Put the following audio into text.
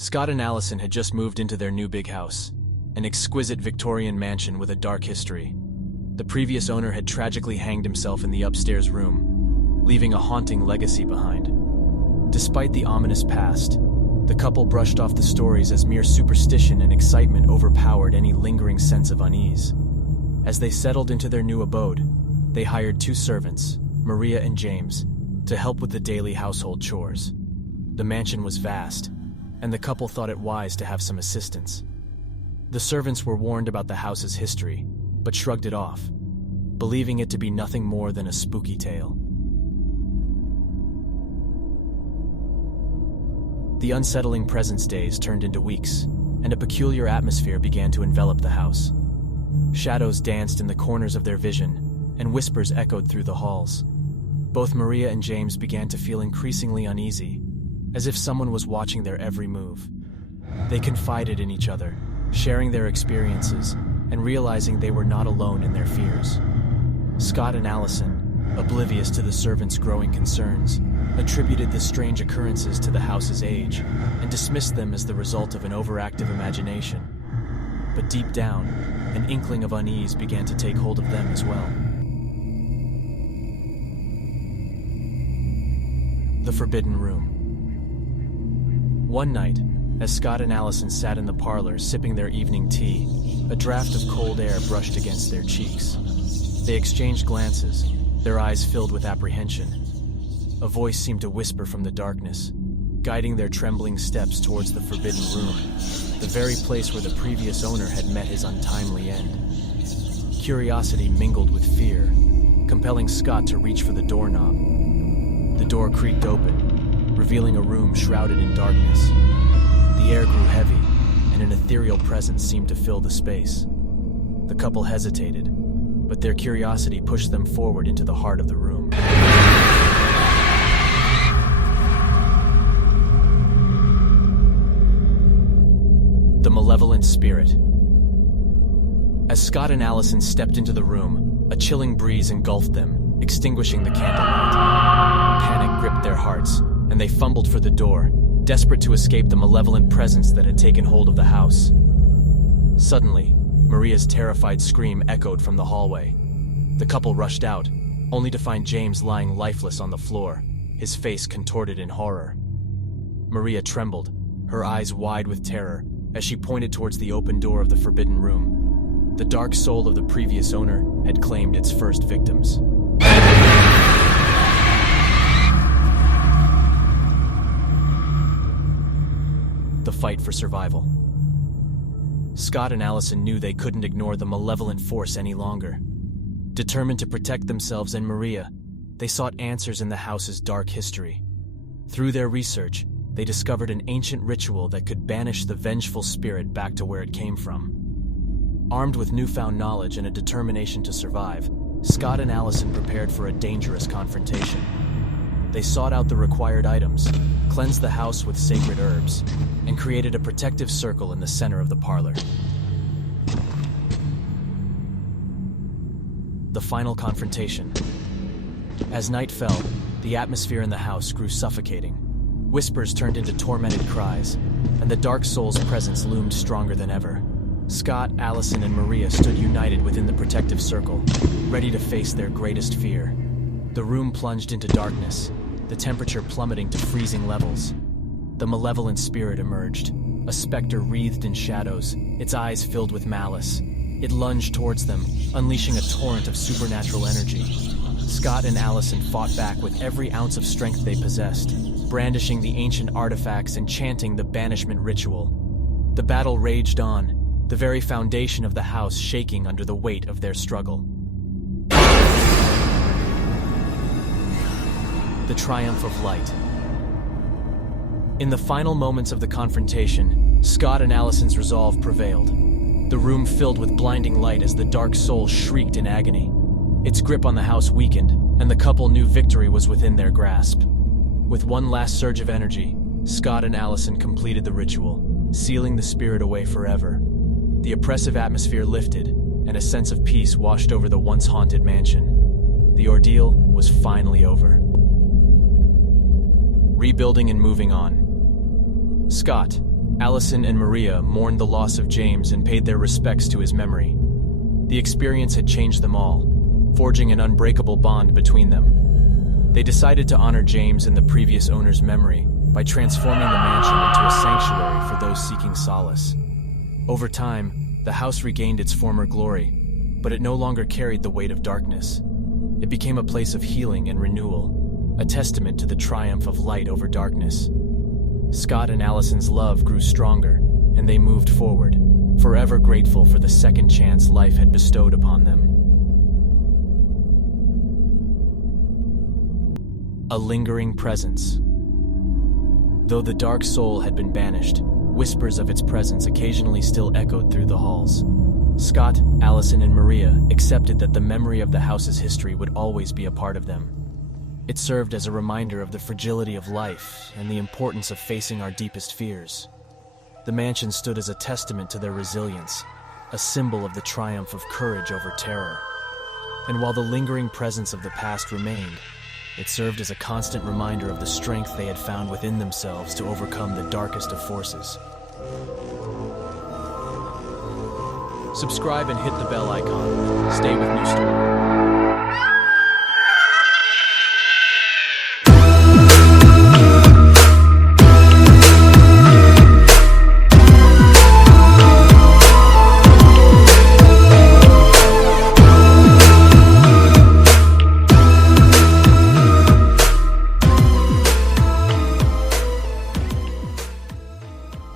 Scott and Allison had just moved into their new big house, an exquisite Victorian mansion with a dark history. The previous owner had tragically hanged himself in the upstairs room, leaving a haunting legacy behind. Despite the ominous past, the couple brushed off the stories as mere superstition and excitement overpowered any lingering sense of unease. As they settled into their new abode, they hired 2 servants, Maria and James, to help with the daily household chores. The mansion was vast, and the couple thought it wise to have some assistance. The servants were warned about the house's history, but shrugged it off, believing it to be nothing more than a spooky tale. The unsettling presence days turned into weeks, and a peculiar atmosphere began to envelop the house. Shadows danced in the corners of their vision, and whispers echoed through the halls. Both Maria and James began to feel increasingly uneasy, as if someone was watching their every move. They confided in each other, sharing their experiences, and realizing they were not alone in their fears. Scott and Allison, oblivious to the servants' growing concerns, attributed the strange occurrences to the house's age and dismissed them as the result of an overactive imagination. But deep down, an inkling of unease began to take hold of them as well. The Forbidden Room. One night, as Scott and Allison sat in the parlor sipping their evening tea, a draft of cold air brushed against their cheeks. They exchanged glances, their eyes filled with apprehension. A voice seemed to whisper from the darkness, guiding their trembling steps towards the Forbidden Room, the very place where the previous owner had met his untimely end. Curiosity mingled with fear, compelling Scott to reach for the doorknob. The door creaked open, revealing a room shrouded in darkness. The air grew heavy, and an ethereal presence seemed to fill the space. The couple hesitated, but their curiosity pushed them forward into the heart of the room. The Malevolent Spirit. As Scott and Allison stepped into the room, a chilling breeze engulfed them, extinguishing the candlelight. Panic gripped their hearts, and they fumbled for the door, desperate to escape the malevolent presence that had taken hold of the house. Suddenly, Maria's terrified scream echoed from the hallway. The couple rushed out, only to find James lying lifeless on the floor, his face contorted in horror. Maria trembled, her eyes wide with terror, as she pointed towards the open door of the Forbidden Room. The dark soul of the previous owner had claimed its first victims. The fight for survival. Scott and Allison knew they couldn't ignore the malevolent force any longer. Determined to protect themselves and Maria, they sought answers in the house's dark history. Through their research, they discovered an ancient ritual that could banish the vengeful spirit back to where it came from. Armed with newfound knowledge and a determination to survive, Scott and Allison prepared for a dangerous confrontation. They sought out the required items, cleansed the house with sacred herbs, and created a protective circle in the center of the parlor. The final confrontation. As night fell, the atmosphere in the house grew suffocating. Whispers turned into tormented cries, and the dark soul's presence loomed stronger than ever. Scott, Allison, and Maria stood united within the protective circle, ready to face their greatest fear. The room plunged into darkness, the temperature plummeting to freezing levels. The malevolent spirit emerged, a specter wreathed in shadows, its eyes filled with malice. It lunged towards them, unleashing a torrent of supernatural energy. Scott and Allison fought back with every ounce of strength they possessed, brandishing the ancient artifacts and chanting the banishment ritual. The battle raged on, the very foundation of the house shaking under the weight of their struggle. The triumph of light. In the final moments of the confrontation, Scott and Allison's resolve prevailed. The room filled with blinding light as the dark soul shrieked in agony. Its grip on the house weakened, and the couple knew victory was within their grasp. With one last surge of energy, Scott and Allison completed the ritual, sealing the spirit away forever. The oppressive atmosphere lifted, and a sense of peace washed over the once haunted mansion. The ordeal was finally over. Rebuilding and moving on. Scott, Allison and Maria mourned the loss of James and paid their respects to his memory. The experience had changed them all, forging an unbreakable bond between them. They decided to honor James and the previous owner's memory by transforming the mansion into a sanctuary for those seeking solace. Over time, the house regained its former glory, but it no longer carried the weight of darkness. It became a place of healing and renewal, a testament to the triumph of light over darkness. Scott and Allison's love grew stronger, and they moved forward, forever grateful for the second chance life had bestowed upon them. A lingering presence. Though the dark soul had been banished, whispers of its presence occasionally still echoed through the halls. Scott, Allison, and Maria accepted that the memory of the house's history would always be a part of them. It served as a reminder of the fragility of life and the importance of facing our deepest fears. The mansion stood as a testament to their resilience, a symbol of the triumph of courage over terror. And while the lingering presence of the past remained, it served as a constant reminder of the strength they had found within themselves to overcome the darkest of forces. Subscribe and hit the bell icon. Stay with New Story.